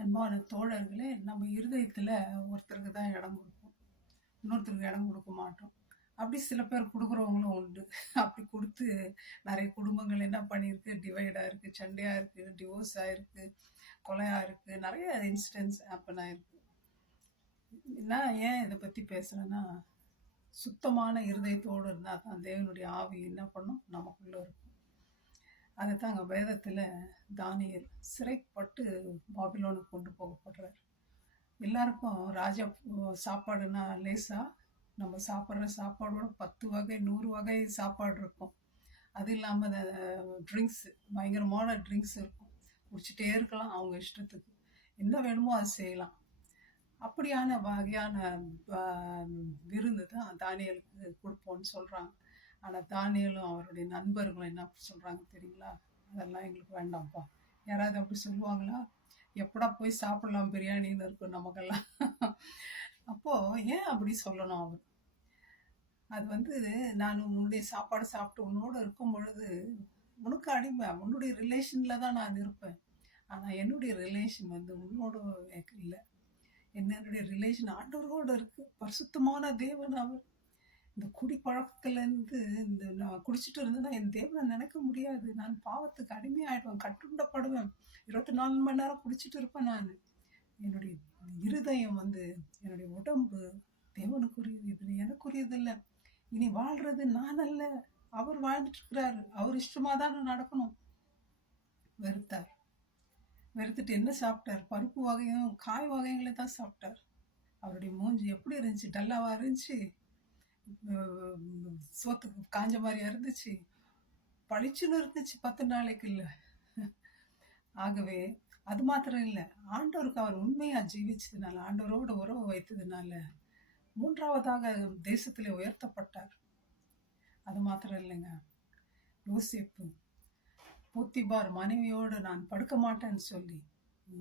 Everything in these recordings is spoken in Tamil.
அன்பான தோழர்களே, நம்ம இருதயத்தில் ஒருத்தருக்கு தான் இடம் கொடுப்போம், இன்னொருத்தருக்கு இடம் கொடுக்க மாட்டோம். அப்படி சில பேர் கொடுக்குறவங்களும் உண்டு. அப்படி கொடுத்து நிறைய குடும்பங்கள் என்ன பண்ணியிருக்கு, டிவைடாக இருக்குது, சண்டையாக இருக்குது, டிவோர்ஸ் ஆகிருக்கு, கொலையாக இருக்குது, நிறைய இன்சிடென்ட்ஸ் ஹேப்பன் ஆகிருக்கு. நான் ஏன் இதை பற்றி பேசுகிறேன்னா, சுத்தமான இருதயத்தோடு இருந்தால் தான் தேவனுடைய ஆவி என்ன பண்ணும், நமக்குள்ளே இருக்கும். அதை தாங்க வேதத்தில் தானியேல் சிறைப்பட்டு பாபிலோனுக்கு கொண்டு போகப்படுறார். எல்லாருக்கும் ராஜா சாப்பாடுனா லேசா, நம்ம சாப்பிட்ற சாப்பாடோட 10 வகை 100 வகை சாப்பாடு இருக்கும். அது இல்லாமல் ட்ரிங்க்ஸ், பயங்கரமான ட்ரிங்க்ஸ் இருக்கும், குடிச்சிட்டே இருக்கலாம் அவங்க இஷ்டத்துக்கு, என்ன வேணுமோ அது செய்யலாம். அப்படியான வகையான விருந்து தான் தானியலுக்கு கொடுப்போம்னு சொல்கிறாங்க. ஆனால் தானியலும் அவருடைய நண்பர்களும் என்ன சொல்கிறாங்க தெரியுங்களா, அதெல்லாம் எங்களுக்கு வேண்டாம்ப்பா. யாராவது அப்படி சொல்லுவாங்களா? எப்படா போய் சாப்பிடலாம் பிரியாணின்னு இருக்கும் நமக்கெல்லாம். அப்போது ஏன் அப்படி சொல்லணும் அவர்? அது நான் உன்னுடைய சாப்பாடு சாப்பிட்டு உன்னோடு இருக்கும் பொழுது உனக்கு அடிமை, உன்னுடைய ரிலேஷனில் தான் நான் இருப்பேன். ஆனால் என்னுடைய ரிலேஷன் உன்னோடு இல்லை. என்னுடைய ரிலேஷன் ஆண்டவரோடு இருக்குது. பரிசுத்தமான தேவன் அவர். இந்த குடி பழக்கத்துலேருந்து நான் குடிச்சிட்டு இருந்தேன்னா என் தேவனை நினைக்க முடியாது. நான் பாவத்துக்கு அடிமையாயிடுவேன், கட்டுண்டப்படுவேன். 24 மணி நேரம் குடிச்சிட்டு இருப்பேன். நான் என்னுடைய இருதயம் என்னுடைய உடம்பு தேவனுக்குரியது, இது எனக்குரியது இல்லை. இனி வாழ்றது நான் அல்ல, அவர் வாழ்ந்துட்டு இருக்கிறாரு. அவர் இஷ்டமாக தான் நான் நடக்கணும். வெறுத்தார். வெறுத்துட்டு என்ன சாப்பிட்டார்? பருப்பு வகையும் காய் வகைகளை தான் சாப்பிட்டார். அவருடைய மூஞ்சி எப்படி இருந்துச்சு? டல்லாவாக இருந்துச்சு, சோத்துக்கு காஞ்ச மாதிரியா இருந்துச்சு, பளிச்சுன்னு இருந்துச்சு 10 நாளைக்கு இல்லை. ஆகவே அது மாத்திரம் இல்லை, ஆண்டவருக்கு அவர் உண்மையாக ஜீவிச்சதுனால, ஆண்டவரோட உறவு வைத்ததுனால 3ஆவதாக தேசத்திலே உயர்த்தப்பட்டார். அது மாத்திரம் இல்லைங்க, யோசேப்பு போத்திபார் மனைவியோடு நான் படுக்க மாட்டேன்னு சொல்லி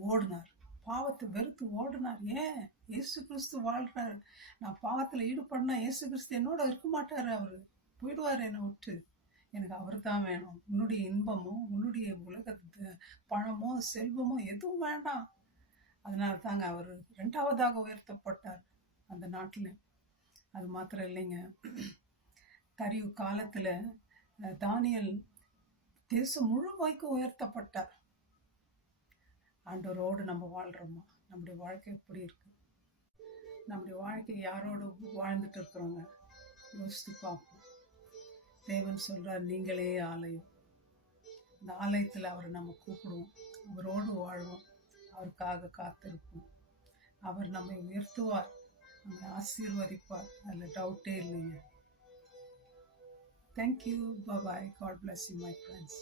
ஓடினார். பாவத்தை வெறுத்து ஓடினார். ஏன்? இயேசு கிறிஸ்து வாழ்றார். நான் பாவத்தில் ஈடுபடனா இயேசு கிறிஸ்து என்னோட இருக்க மாட்டார், அவர் போயிடுவார் என்னை விட்டு. எனக்கு அவர் தான் வேணும். உன்னுடைய இன்பமோ, உன்னுடைய உலகத்து பணமோ, செல்வமோ எதுவும் வேண்டாம். அதனால தாங்க அவர் 2ஆவதாக உயர்த்தப்பட்டார் அந்த நாட்டில். அது மாத்திரம் இல்லைங்க, தரிவு காலத்தில் தானியல் தேசம் முழுமைக்கும் உயர்த்தப்பட்டார். ஆண்டவரோடு நம்ம வாழ்கிறோமா? நம்முடைய வாழ்க்கை எப்படி இருக்கு? நம்முடைய வாழ்க்கை யாரோடு வாழ்ந்துட்டு இருக்கிறோங்க? யோசித்து பார்ப்போம். தேவன் சொல்றார், நீங்களே ஆலயம். இந்த ஆலயத்தில் அவரை நம்ம கூப்பிடுவோம், அவரோடு வாழ்வோம், அவருக்காக காத்திருப்போம். அவர் நம்மை உயர்த்துவார், நம்மை ஆசீர்வதிப்பார், அதில் டவுட்டே இல்லைங்க. Thank you. Bye. God bless you my friends.